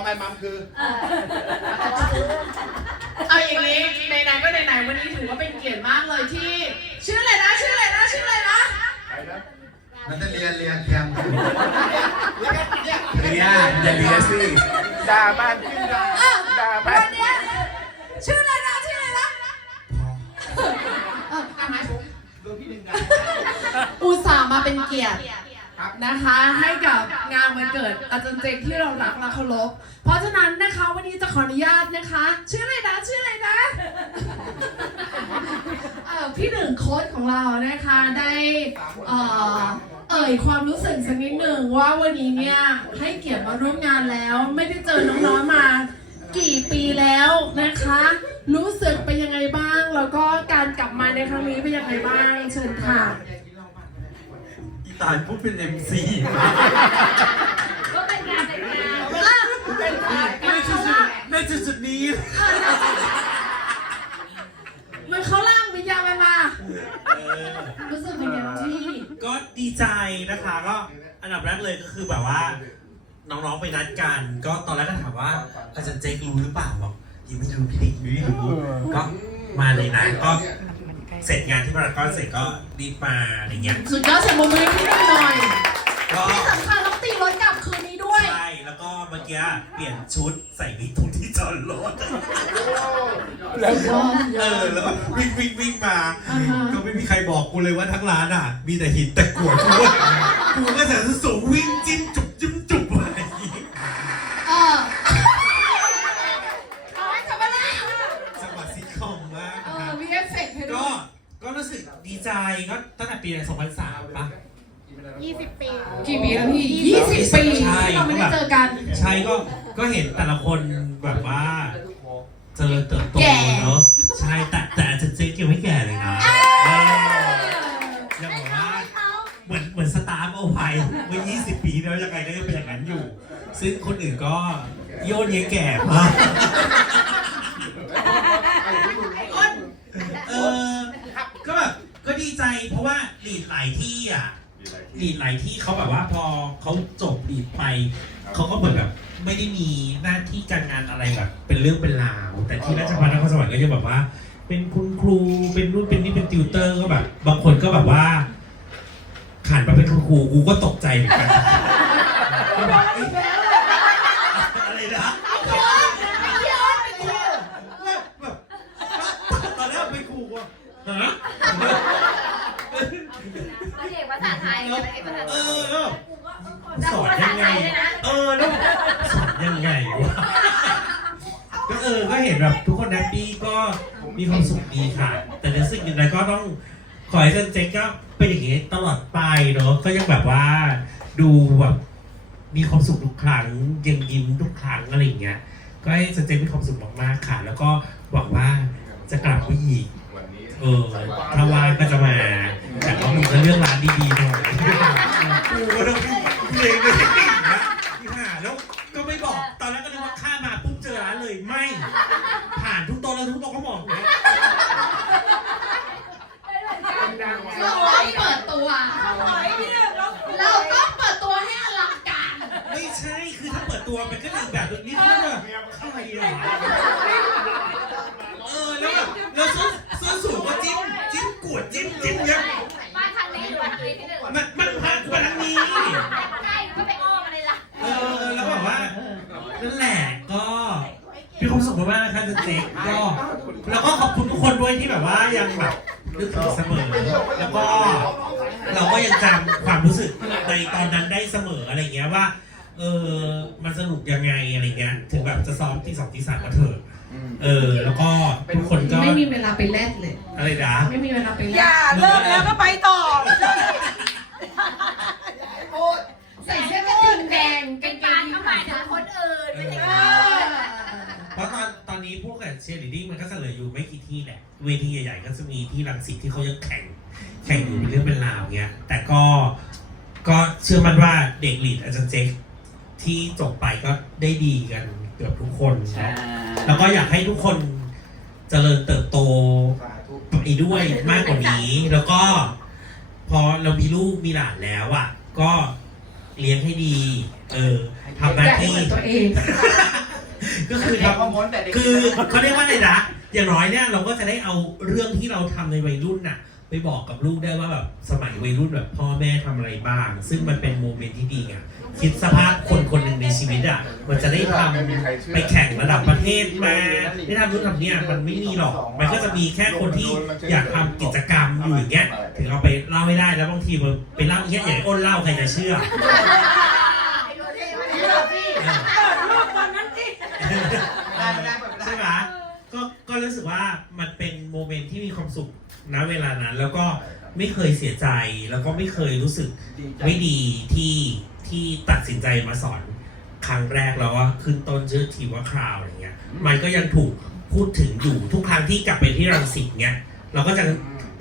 องฟอร์มไอ้มัมคือ เอาอย่างนี้ในไหนๆก็ไหนๆวันนี้ถือว่าเป็นเกียรติมากเลยที่ ชื่ออะไรนะชื่ออะไรนะชื่ออะไรนะมันจะเรียนเรียนเทียมเลียอย่าเลียสิด่าบ้านพี่ด่าอะด่าบ้าวันนเนี้ยชื่ออะไรนะชื่ออะไรนะอุตส่าห์มาเป็นเกียรติ นะคะ ให้กับงานวันเกิดอาจารย์เจงที่เรารักและเคารพเพราะฉะนั้นนะคะวันนี้จะขออนุญาตนะคะ ชื่ออะไรนะชื่ออะไรนะเอ่อพี่หนึ่งโค้ดของเรานะคะได้เอ่อเอ่ยความรู้สึกสักนิดหนึ่งว่าวันนี้เนี่ยให้เกียรติมาร่วมงานแล้ว ไม่ได้เจอน้องๆมากี่ปีแล้วนะคะ รู้สึกเป็นยังไงบ้าง แล้วก็การกลับมาในครั้งนี้เป็นยังไงบ้างเชิญค่ะ ตายพูดเป็นเอ็มซีก็เป็นการแต่งงานในจุดในจุดจุดนี้มันเขาล่างวิญญาณมันมา รู้สึกเป็นไงบ้างพี่ก็ดีใจนะคะก็อันดับแรกเลยก็คือแบบว่า น้องๆไปนัดกัน ก็ตอนแรกก็ถามว่าอาจารย์เจครู้หรือเปล่าบอกยังไม่รู้พี่เด็กยังไม่รู้ก็มาเลยนะก็ เสร็จงานที่พารากอนเสร็จก็รีบมาอะไรเงี้ย สุดยอดเสียงปรบมือให้พี่หน่อยก็ที่สำคัญต้องตีรถกลับคืนนี้ด้วย ใช่ แล้วก็เมื่อกี้เปลี่ยนชุดใส่วิกตรงที่จอดรถ แล้วก็เออแล้วก็วิ่งวิ่งวิ่งมา อ่าฮะ ก็ไม่มีใครบอกกูเลยว่าทั้งร้านอะ มีแต่หินแต่กรวดกูว่ากูก็แต่สูงวิ่งจิ้ม ใจก็ตั้งแต่ปี2003ป่ะ20ปี กี่ปีแล้วพี่20ปีใช่ ที่เราไม่ได้เจอกัน ใช่ก็ก็เห็นแต่ละคนแบบว่าเจริญเติบโตแก่ เนาะใช่แต่แต่อาจารย์เจ๊ยังไม่แก่เลยนะเออยังแบบว่าเหมือนเหมือนสตาร์ฟเอาไว้เมื่อ20 ปีแล้วยังไงก็ยังเป็นอย่างนั้นอยู่ ซึ่งคนอื่นก็โยนเยแก่มากเออก็แบบก็ ดีใจเพราะว่าลีดหลายที่อะลีดหลายที่เขาแบบว่าพอเขาจบลีดไปเขาก็เหมือนแบบไม่ได้มีหน้าที่การงานอะไรแบบ เป็นเรื่องเป็นราว แต่ที่ราชภัฏนครสวรรค์ก็จะแบบว่า เป็นคุณครูเป็นนู่นเป็นนี่เป็นติวเตอร์ก็แบบ บางคนก็แบบว่าขันมาเป็นคุณครูกูก็ตกใจเหมือนกันอะไรนะ อะฮะเด็กภาษาไทยอะไรภาษาเอไทยอแล้วสอนยังไง เออสอนยังไงวะก็เออก็เห็นแบบทุกคนแฮปปี้ก็มีความสุขดีค่ะ แต่ในสิ่งหนึ่งใดก็ต้องขอให้เจนเจ๊ก็เป็นอย่างนี้ตลอดไปเนาะก็ยังแบบว่าดูแบบมีความสุขทุกครั้งยังยิ้มทุกครั้งอะไรอย่างเงี้ย ก็ให้เจนเจ๊มีความสุขมากๆค่ะ แล้วก็หวังว่าจะกลับมาอีก เออถ้าว่างก็จะมา แต่ว่ามึงก็เลือกร้านดีๆหน่อยกูก็ต้องเพลงเลยนะที่หาแล้วก็ไม่บอก ตอนแรกก็นึกว่าข้ามาปุ๊บเจอร้านเลย ไม่ ผ่านทุกโต๊ะแล้วทุกโต๊ะก็บอกนะเราต้องเปิดตัว เราต้องเปิดตัวให้อลังการ ไม่ใช่ คือถ้าเปิดตัวมันก็อีกแบบนึงนี่คือแบบเข้าไปเหรอเออ แล้วแบบแล้วส้นส้นสูงก็จิ้ม จิ้มจิ้มเยอะมาทางนี้หรือมาทางนี้ที่หนึ่งมันมันผ่านกว่าทางนี้ใช่ก็ไปอ้อมอะไรล่ะเออแล้วแบบว่านั่นแหละก็มีความสุขมากๆนะคะเจ๊ก็แล้วก็ขอบคุณทุกคนด้วยที่แบบว่ายังแบบนึกถึงเสมอ แล้วก็เราก็ยังจำความรู้สึกในตอนนั้นได้เสมออะไรเงี้ยว่า เออมันสนุกยังไงอะไรเงี้ยถึงแบบจะซ้อมที่สองที่สามก็เถอะ เออ แล้วก็ทุกคนก็ไม่มีเวลาไปแลดเลย อะไรนะไม่มีเวลาไปแลอย่าดเลิกแล้วก็ไปต่อใส่เสื้อกระทิงแดงเป็กานงเกการงเข้าหมายถึงคนอื่นไม่ใช่เอเราอเพราะตอนตอนนี้พวกแบบเชียร์ลีดดิ้งมันก็จะเหลืออยู่ไม่กี่ที่แหละ เวทีใหญ่ๆก็จะมีที่รังสิตที่เขายังแข่ง แข่งอยู่เป็นเรื่องเป็นราวเงี้ย แต่ก็ก็เชื่อมั่นว่าเด็กลีดอาจารย์เจ๊กที่จบไปก็ได้ดีกันเกือบทุกคนนะแล้วก็อยากให้ทุกคนเจริญเติบโตไปด้วยมากกว่านี้ แล้วก็ พอเรามีลูกมีหลานแล้วอะ ก็เลี้ยงให้ดี เออทำหน้าอยากให้ที่เหมือนตัวเอง ก็คือทำคือเขาเรียกว่าอะไรนะอย่างน้อยเนี่ยเราก็จะได้เอาเรื่องที่เราทำในวัยรุ่นน่ะ ไปบอกกับลูกได้ว่าแบบสมัยวัยรุ่นแบบพ่อแม่ทำอะไรบ้าง ซึ่งมันเป็นโมเมนต์ที่ดีไงคิดสภาพคนคนหนึ่งในชีวิตอะมันจะได้ทำไปแข่งระดับประเทศมาได้ทำนู่นทำเนี่ยมันไม่มีหรอก มันก็จะมีแค่คนที่อยากทำกิจกรรมอยู่อย่างเงี้ยถึงเราไปเล่าไม่ได้แล้วบางทีมันไปเล่าอย่างเงี้ยอย่างอ้นเล่าใครจะเชื่อ ใช่ไหมก็ก็รู้สึกว่ามันเป็นโมเมนต์ที่มีความสุขณ เวลานั้น แล้วก็ไม่เคยเสียใจ แล้วก็ไม่เคยรู้สึกไม่ดีที่ที่ตัดสินใจมาสอนครั้งแรกแล้วว่าขึ้นต้นชื่อทีว่าคราวอะไรเงี้ย มันก็ยังถูกพูดถึงอยู่ทุกครั้งที่กลับไปที่รังสิตเงี้ยเราก็จะ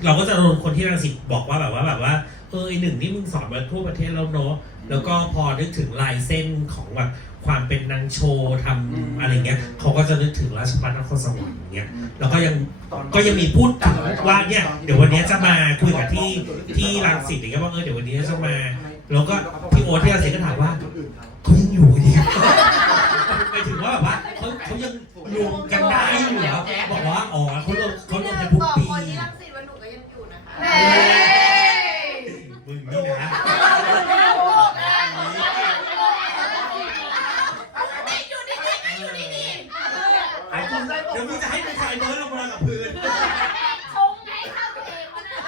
เราก็จะโดนคนที่รังสิตบอกว่าแบบว่าแบบว่า เออไอหนึ่งนี่มึงสอนมาทั่วประเทศแล้วเนอะแล้วก็พอนึกถึงลายเส้นของแบบความเป็นนางโชว์ทำอะไรเงี้ยเขาก็จะนึกถึงราชบัณฑนครสวรรค์อย่างเงี้ยแล้วก็ยังก็ยังมีพูดถึงว่าเนี่ยเดี๋ยววันเนี้ยจะมาคุยกับที่ที่รังสิตอย่างเงี้ยว่าเออเดี๋ยววันนี้จะมา แล้วก็พี่โอ๊ตที่รังสิตก็ถามว่าเขายังอยู่ดีไปถึงว่าแบบว่าเขาเขายังรวมกันได้อยู่เหรอบอกว่าอ๋อเขารวมเขารวมกันทุกบอกปีคนที่รังสิตว่าหนูก็ยังอยู่นะคะ เฮ้ย มึงนี่นะไอ้คนเดี๋ยวมึงจะให้เป็นชายเบิร์ดลงมากับพื้น ชงไงข้าวเพลงมันอะ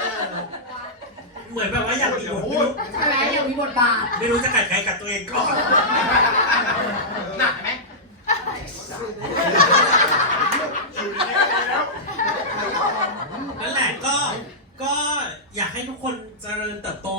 เหมือนแบบว่าอยากมีบทไม่รู้ ใช่ไหมอย่างมี บทบาท ไม่รู้จะกัดใครกัดตัวเองก่อน หนักไหมนั่นแหละก็ก็อยากให้ทุกคนเจริญเติบโต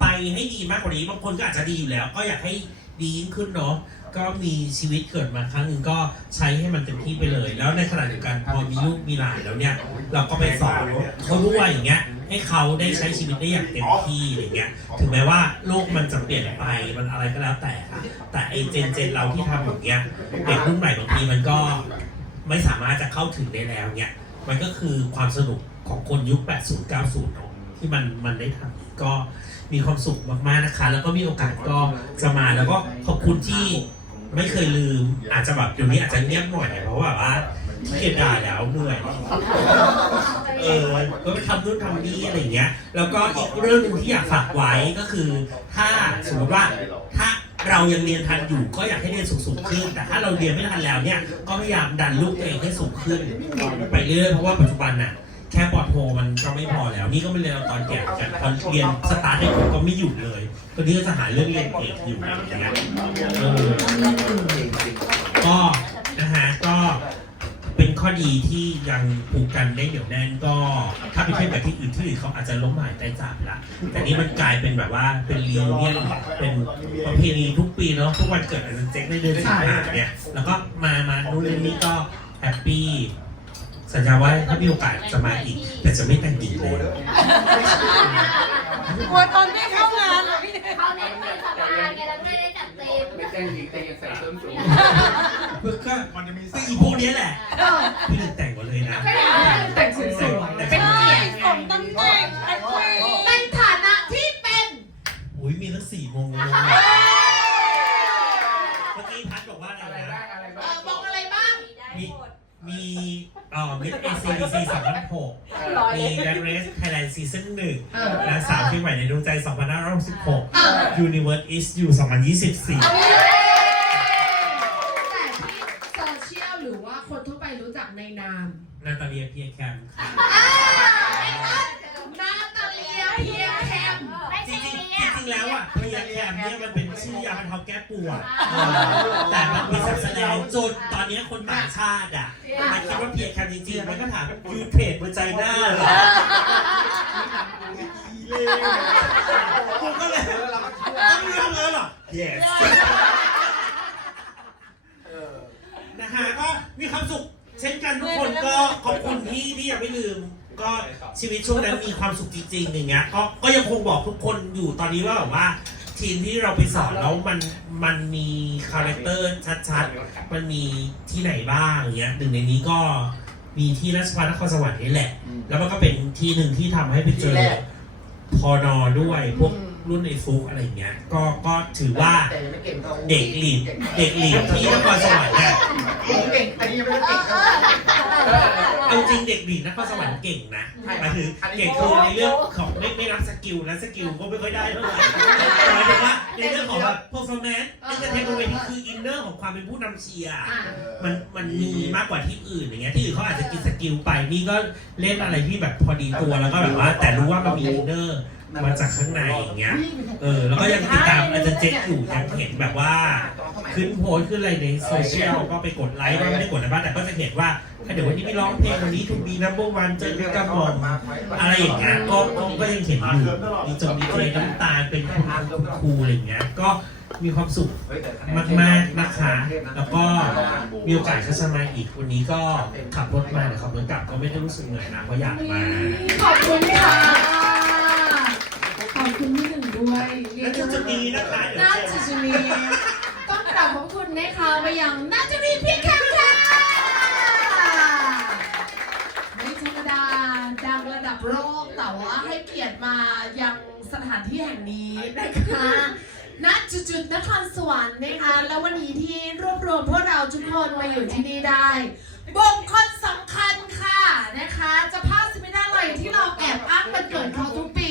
ไปให้ดีมากกว่านี้บางคนก็อาจจะดีอยู่แล้ว ก็อยากให้ดียิ่งขึ้นเนาะ ก็มีชีวิตเกิดมาครั้งหนึ่งก็ใช้ให้มันเต็มที่ไปเลย แล้วในขณะเดียวกันพอมีลูกมีหลานแล้วเนี่ย เราก็ไปสอนเขาด้วยอย่างเงี้ย ให้เขาได้ใช้ชีวิตได้อย่างเต็มที่อย่างเงี้ย ถึงแม้ว่าโลกมันจะเปลี่ยนไปมันอะไรก็แล้วแต่อะแต่ไอเจนเจนเราที่ทำอย่างเงี้ยเด็กรุ่นใหม่บางทีมันก็ไม่สามารถจะเข้าถึงได้แล้วเนี่ย มันก็คือความสนุกของคนยุค 80 90เนอะที่มันมันได้ทำก็มีความสุขมากๆนะคะ แล้วก็มีโอกาสก็จะมาแล้วก็ขอบคุณที่ ไม่เคยลืม อาจจะแบบเดี๋ยวนี้อาจจะเงียบหน่อยเพราะว่าแบบว่าขี้เกียจด่าแล้วเหนื่อย เออก็ไปทำนู่นทำนี่อะไรอย่างเงี้ย แล้วก็อีกเรื่องหนึ่งที่อยากฝากไว้ก็คือ ถ้าสมมติว่าถ้าเรายังเรียนทันอยู่ก็อยากให้เรียนสูงๆขึ้น แต่ถ้าเราเรียนไม่ทันแล้วเนี่ย ก็พยายามดันลูกตัวเองให้สูงขึ้นไปเรื่อยๆเพราะว่าปัจจุบันน่ะ แค่ปอดโทมันก็ไม่พอแล้ว นี่ก็ไม่เรียนตอนแก่กันตอนเรียนสตาร์ทให้ผมก็ไม่หยุดเลยตอนนี้ก็จะหาเรื่องเรียนเอกอยู่อย่างเงี้ยเออก็นะฮะก็เป็นข้อดีที่ยังผูกกันได้เหนียวแน่นก็ ถ้าไปเทียบกับที่อื่นที่อื่นเขาอาจจะล้มหายตายจากละแต่นี่มันกลายเป็นแบบว่าเป็นเรียนเนี่ยเป็นประเพณีทุกปีเนาะทุกวันเกิดอาจารย์เจ๊กในเดือนสิงหาเนี่ยแล้วก็มามานู่นนี่ก็แฮปปี้ สัญญาว่าถ้ามีโอกาสจะมาอีก แต่จะไม่แต่งหญิงเลยโอ้ยตอนไม่เข้างานเหรอพี่เนยเขาเน้นเป็นสบายไงแล้วไม่ได้จัดเต็มไม่แต่งหญิงแต่ยังใส่เสื้อสูงเพื่อก็มันจะมีก็อีพวกเนี้ยแหละพี่ถึงแต่งหมดเลยนะ แต่งสวยๆแต่เป็นใช่เกียรติสมตำแหน่งไอ้คุยในฐานะที่เป็นอุ้ยมีทั้งสี่โมงเลยเมื่อกี้พัดบอกว่าอะไรนะ เอ่อบอกอะไรบ้าง มีมีเอ่อมิสเอซีดีซีสองพันหกมีแดนเรสไทยแลนด์ซีซั่นหนึ่งเออ และสามปีใหม่ในดวงใจ2566เออ Universe is you 2024แต่ที่โซเชียลหรือว่าคนทั่วไปรู้จักในนามนาตาเลียเพียแคมค่ะนาตาเลียเพียแคมไม่จใช่ริงๆเนี่ยจริงๆแล้วอะเพียแคมเนี่ยมันเป็นชื่อยาบรรเทาแก้ปวดเออแต่มันมีสับแสดงจนตอนนี้คนต่างชาติอะ มันคิดว่าเพียแคมจริงๆมันก็ถามยูเทรดบนใจหน้าเหรอกูก็เลยก็ไม่รู้ทำไงหรอ yes นะฮะก็มีความสุขเช่นกันทุกคนก็ขอบคุณที่ที่ยังไม่ลืม ก็ชีวิตช่วงนั้นมีความสุขจริงๆอย่างเงี้ยก็ก็ยังคงบอกทุกคนอยู่ตอนนี้ว่าแบบว่า ทีมที่เราไปสอนแล้วมันมันมีคาแรคเตอร์ชัดๆ มันมีที่ไหนบ้างอย่างเงี้ยหนึ่งในนี้ก็มีที่ราชภัฏนครสวรรค์นี่แหละ แล้วมันก็เป็นที่หนึ่งที่ทำให้ไปเจอพอนอด้วยพวกรุ่นไอฟุกอะไรอย่างเงี้ย ก็ก็ถือว่าแต่ยังไม่เก่งท่าเด็กหลีดเด็กหลีดที่นครสวรรค์เนี่ยผมเก่งอันนี้ยังไม่ได้เก่ง เท่าไหร่เอาจริงเด็กหลีดนครสวรรค์เก่งนะหมายถึงเก่งคือในเรื่องของไม่ไม่รับสกิลนะสกิลก็ไม่ค่อยได้เท่าไหร่หมายถึงว่าในเรื่องของแบบ performance เอนเตอร์เทนบนเวทีคืออินเนอร์ของความเป็นผู้นำเชียร์อะมันมันมีมากกว่าที่อื่นอย่างเงี้ยที่อื่นเขาอาจจะกินสกิลไปนี่ก็เล่นอะไรที่แบบพอดีตัวแล้วก็แบบว่า แต่รู้ว่ามันมีอินเนอร์มาจากข้างในอย่างเงี้ย เออ แล้วก็ยังติดตามอาจารย์เจ๊กอยู่ยังเห็นแบบว่า ขึ้นโพสต์ขึ้นอะไรในโซเชียลก็ไปกดไลค์บ้างไม่ได้กดอะไรบ้างแต่ก็จะเห็นว่าถ้าเดี๋ยววันนี้ไม่ร้องเพลงวันนี้ทูบีนัมเบอร์วันเจอพี่กระหม่อมอะไรอย่างเงี้ยก็ก็ก็ยังเห็นอยู่มีจงมีเจน้ำตาลเป็นคุณคุณครูอะไรอย่างเงี้ยก็มีความสุขมากๆนะคะแล้วก็มีโอกาสก็จะมาอีกวันนี้ก็ขับรถมาเดี๋ยวขับรถกลับก็ไม่ได้รู้สึกเหนื่อยนะเพราะอยากมาขอบคุณค่ะ ขอบคุณที่หนึ่ง ด้วยเรียและกได้ว่าจุดนี้นะคะเดี๋ยวน่าเจจะอจะมีต้องกราบขอบคุณนะคะไปยังน่าจะมีพี่แคมค่ะไม่ธรรมดาดังระดับโลกแต่ว่าให้เกียรติมายังสถานที่แห่งนี้นะคะณจุดๆนครสวรรค์นะคะ แล้ววันนี้ที่รวบรวมพวกเราทุกคนมาอยู่ที่นี่ได้บุคคลสำคัญค่ะนะคะ จะพลาดไม่ได้เลยที่เราแอบอ้างวันเกิดเขาทุกปี